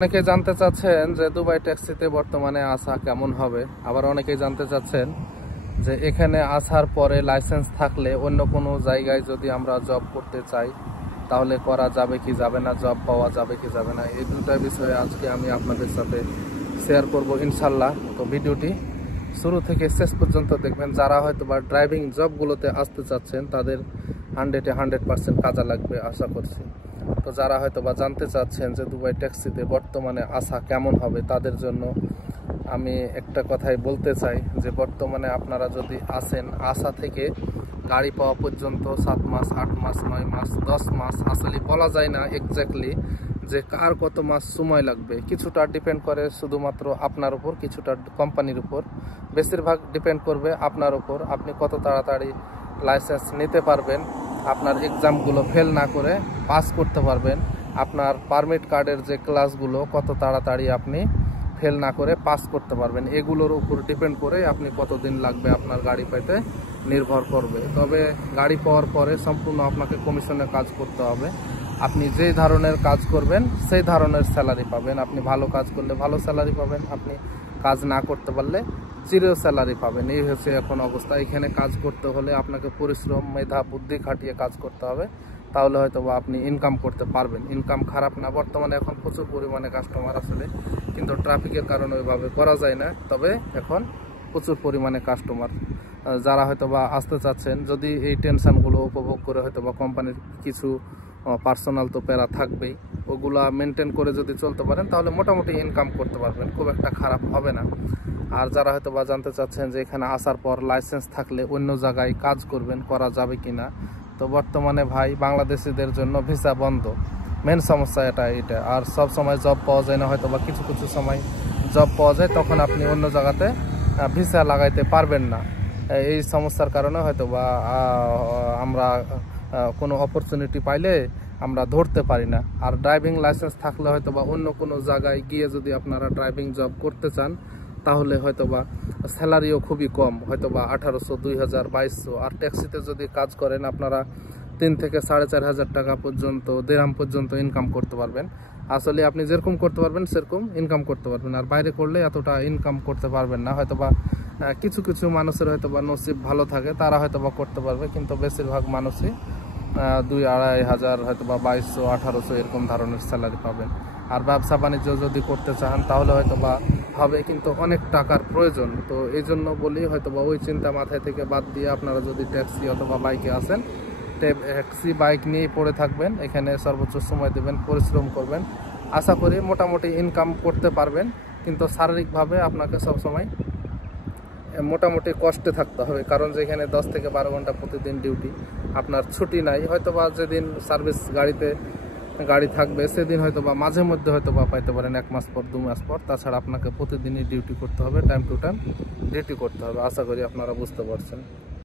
অনেকে জানতে চাচ্ছেন যে দুবাই ট্যাক্সিতে বর্তমানে আসা কেমন হবে। আবার অনেকেই জানতে চাচ্ছেন যে এখানে আসার পরে লাইসেন্স থাকলে অন্য কোনো জায়গায় যদি আমরা জব করতে চাই তাহলে করা যাবে কি যাবে না, জব পাওয়া যাবে কি যাবে না, এই দুটো বিষয়ে আজকে আমি আপনাদের সাথে শেয়ার করব ইনশাল্লাহ। তো ভিডিওটি শুরু থেকে শেষ পর্যন্ত দেখবেন। যারা হয়তো বা ড্রাইভিং জবগুলোতে আসতে চাচ্ছেন তাদের 100% কাজে লাগবে আশা করছি। তো যারা হয়তো বা জানতে চাচ্ছেন যে দুবাই ট্যাক্সিতে বর্তমানে আসা কেমন হবে তাদের জন্য আমি একটা কথাই বলতে চাই যে বর্তমানে আপনারা যদি আসেন, আসা থেকে গাড়ি পাওয়া পর্যন্ত 7 মাস, 8 মাস, 9 মাস, 10 মাস, আসলে বলা যায় না এক্স্যাক্টলি যে কার কত মাস সময় লাগবে। কিছুটা ডিপেন্ড করে শুধুমাত্র আপনার উপর, কিছুটা কোম্পানির উপর, বেশিরভাগ ডিপেন্ড করবে আপনার উপর। আপনি কত তাড়াতাড়ি লাইসেন্স নিতে পারবেন, আপনার এক্সামগুলো ফেল না করে পাস করতে পারবেন, আপনার পারমিট কার্ডের যে ক্লাসগুলো কত তাড়াতাড়ি আপনি ফেল না করে পাস করতে পারবেন, এগুলোর উপর ডিপেন্ড করে আপনি কতদিন লাগবে আপনার গাড়ি পেতে নির্ভর করবে। তবে গাড়ি পাওয়ার পরে সম্পূর্ণ আপনাকে কমিশনে কাজ করতে হবে। আপনি যে ধরনের কাজ করবেন সেই ধরনের স্যালারি পাবেন। আপনি ভালো কাজ করলে ভালো স্যালারি পাবেন, আপনি কাজ না করতে পারলে জিরো স্যালারি পাবেন। এই হচ্ছে এখন অবস্থা। এখানে কাজ করতে হলে আপনাকে পরিশ্রম, মেধা, বুদ্ধি খাটিয়ে কাজ করতে হবে, তাহলে হয়তো বা আপনি ইনকাম করতে পারবেন। ইনকাম খারাপ না, বর্তমানে এখন প্রচুর পরিমাণে কাস্টমার আসলে, কিন্তু ট্রাফিকের কারণে ওইভাবে করা যায় না। তবে এখন প্রচুর পরিমাণে কাস্টমার যারা হয়তো বা আসতে চাচ্ছেন, যদি এই টেনশনগুলো উপভোগ করে হয়তো বা কোম্পানির কিছু পার্সোনাল তো প্যারা থাকবেই, ওগুলা মেনটেন করে যদি চলতে পারেন তাহলে মোটামুটি ইনকাম করতে পারবেন, খুব একটা খারাপ হবে না। আর যারা হয়তো বা জানতে চাচ্ছেন যে এখানে আসার পর লাইসেন্স থাকলে অন্য জায়গায় কাজ করবেন, করা যাবে কি না, তো বর্তমানে ভাই বাংলাদেশিদের জন্য ভিসা বন্ধ, মেন সমস্যা এটা। আর সব সময় জব পাওয়া যায় না, হয়তো বা কিছু কিছু সময় জব পাওয়া যায়, তখন আপনি অন্য জায়গাতে ভিসা লাগাইতে পারবেন না। এই সমস্যার কারণে হয়তো বা আমরা কোনো অপরচুনিটি পাইলে আমরা ধরতে পারি না। আর ড্রাইভিং লাইসেন্স থাকলে হয়তো বা অন্য কোনো জায়গায় গিয়ে যদি আপনারা ড্রাইভিং জব করতে চান তাহলে হয়তো বা স্যালারিও খুবই কম, হয়তো বা 1800, 2000, 2200। আর ট্যাক্সিতে যদি কাজ করেন আপনারা 3 থেকে 4,500 টাকা পর্যন্ত, দিরহাম পর্যন্ত ইনকাম করতে পারবেন। আসলে আপনি যেরকম করতে পারবেন সেরকম ইনকাম করতে পারবেন, আর বাইরে করলে এতটা ইনকাম করতে পারবেন না। হয়তো বা কিছু কিছু মানুষের হয়তো বা নসিব ভালো থাকে, তারা হয়তো বা করতে পারবে, কিন্তু বেশিরভাগ মানুষই 2-2,500, হয়তো বা 2200, 1800 এরকম ধরনের স্যালারি পাবেন। আর ব্যবসা বাণিজ্য যদি করতে চান তাহলে হয়তো বা হবে, কিন্তু অনেক টাকার প্রয়োজন। তো এই জন্য বলি হয়তো বা ওই চিন্তা মাথায় থেকে বাদ দিয়ে আপনারা যদি ট্যাক্সি অথবা বাইকে আসেন, ট্যাক্সি বাইক নিয়েই পড়ে থাকবেন, এখানে সর্বোচ্চ সময় দেবেন, পরিশ্রম করবেন, আশা করি মোটামুটি ইনকাম করতে পারবেন। কিন্তু শারীরিকভাবে আপনাকে সবসময় মোটামুটি কষ্টে থাকতে হবে, কারণ যেখানে 10 থেকে 12 ঘন্টা প্রতিদিন ডিউটি, আপনার ছুটি নাই। হয়তো বা যেদিন সার্ভিস গাড়ি থাকবে সেদিন হয়তো বা মাঝে মধ্যে হয়তো বা পাইতে পারেন 1 মাস পর, 2 মাস পর। তাছাড়া আপনাকে প্রতিদিনই ডিউটি করতে হবে, টাইম টু টাইম ডিউটি করতে হবে। আশা করি আপনারা বুঝতে পারছেন।